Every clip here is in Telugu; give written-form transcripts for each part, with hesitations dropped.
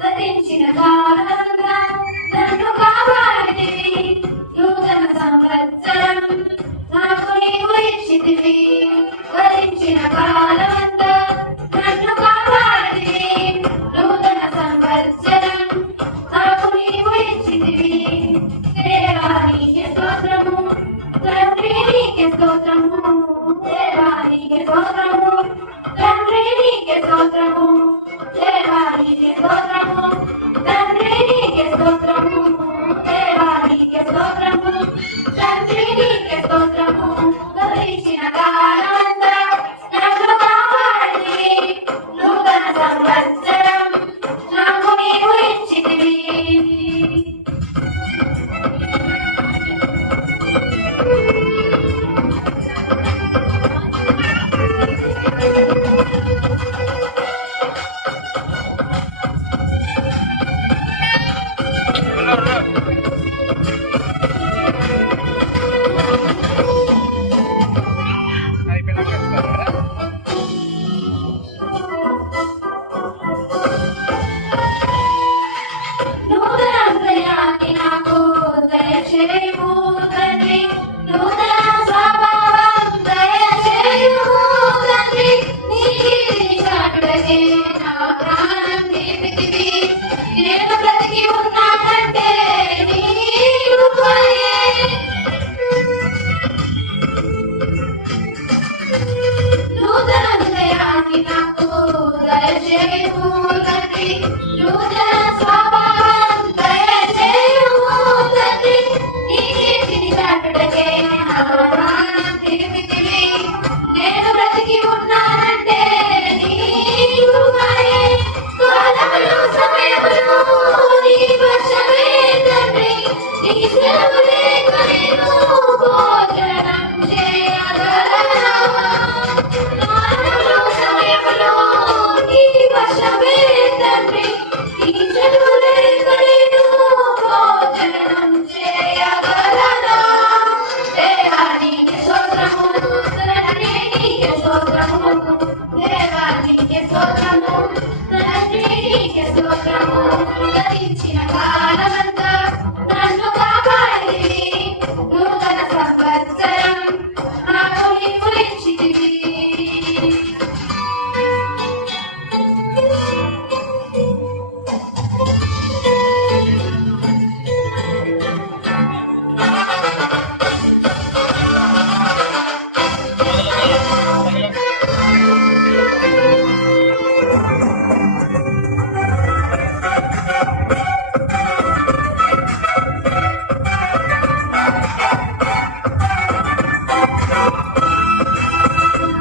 గతించిన కాలమంతా నన్ను కాపాడితివి, నూతన సంవత్సరం నాకు నీవు ఇచ్చితివి. గతించిన కాలమంతా నన్ను కాపాడితివి, నూతన సంవత్సరం నాకు నీవు ఇచ్చితివి. దేవా నీకే స్తోత్రము, తండ్రి నీకే స్తోత్రము, దేవా నీకే స్తోత్రము, తండ్రి నీకే స్తోత్రము, దేవా నీకే స్తోత్రము, తండ్రి నీకే స్తోత్రము, దేవా నీకే స్తోత్రము, తండ్రి నీకే స్తోత్రము. గతించిన కాలమంతా నన్ను కాపాడితివి, నూతన సంవత్సరం నాకు నీవు ఇచ్చితివి. నూతన హృదయాన్ని నాకు దయచేయము తండ్రి, నూతన స్వభావం దయచేయము తండ్రి. నీ కీర్తిని చాటుటకే నా ప్రాణం నిలిపితివి, నేను బ్రతికి ఉన్నానంటే నీ కృపయే. నూతన హృదయాన్ని నాకు దయచేయము తండ్రి, నూతన స్వభావం దయచేయము తండ్రి. నీ కీర్తిని చాటుటకే నా ప్రాణం నిలిపితివి, నేను బ్రతికి ఉన్నానంటే నీ కృపయే. కాలములు సమయములు నీ వశమే తండ్రి, నీ సెలవు లేక నేను భోజనం చేయగలనా? కాలములు సమయములు నీ వశమే తండ్రి, నీ సెలవు లేక నేను భోజనం చేయగలనా? దేవా నీకే స్తోత్రము, తండ్రి నీకే స్తోత్రము, దేవా నీకే స్తోత్రము, తండ్రి నీకే స్తోత్రము. గతించిన కాలమంతా నన్ను కాపాడితివి, నూతన సంవత్సరం నాకు నీవు ఇచ్చితివి.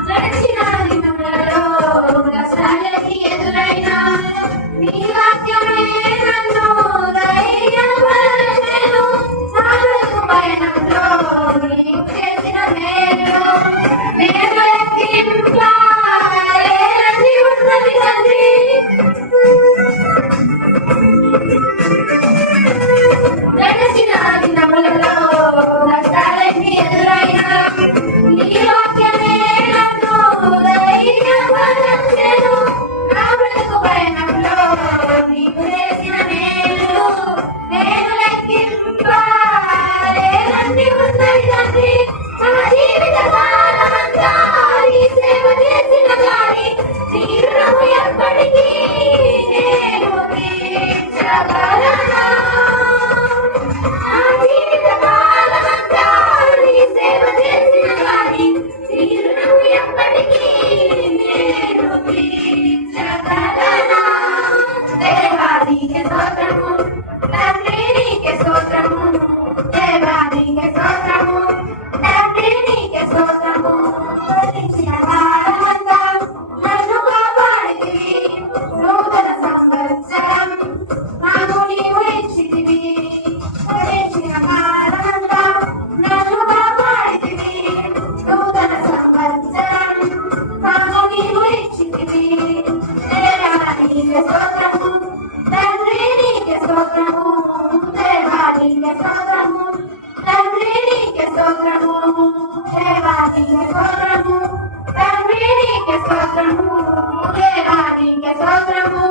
గడిచిన దినములలో కష్టాలకి ఎదురైనా నీ వాక్యమే నన్ను ధైర్యపరచెను. నా బ్రతుకు పయనంలో నీవు చేసిన మేలు నేను లెక్కింపలేనన్ని ఉన్నది తండ్రి. గడిచిన దినములలో కష్టాలకి ఎదురైనా నీ వాక్యమే నన్ను ధైర్యపరచెను. నా బ్రతుకు పయనంలో నీవు చేసిన మేలు నేను లెక్కింపలేనన్ని ఉన్నది తండ్రి. నా జీవిత కాలమంతా నీ సేవ చేసిన గాని నీ రుణము ఎప్పటికీ నేను తీర్చగలనా? నా జీవిత కాలమంతా నీ సేవ చేసిన గాని నీ రుణము ఎప్పటికీ నేను తీర్చగలనా? దేవా నీకే స్తోత్రము, తండ్రి నీకే స్తోత్రము, దేవా నీకే స్తోత్రము, తండ్రి నీకే స్తోత్రము. గతించిన కాలమంతా నన్ను కాపాడితివి, నూతన సంవత్సరం నాకు నీవు నీకే స్తోత్రము తండ్రి నీకే స్తోత్రము దేవా నీకే స్తోత్రము తండ్రి నీకే స్తోత్రము దేవా నీకే స్తోత్రము తండ్రి నీకే స్తోత్రము దేవా నీకే స్తోత్రము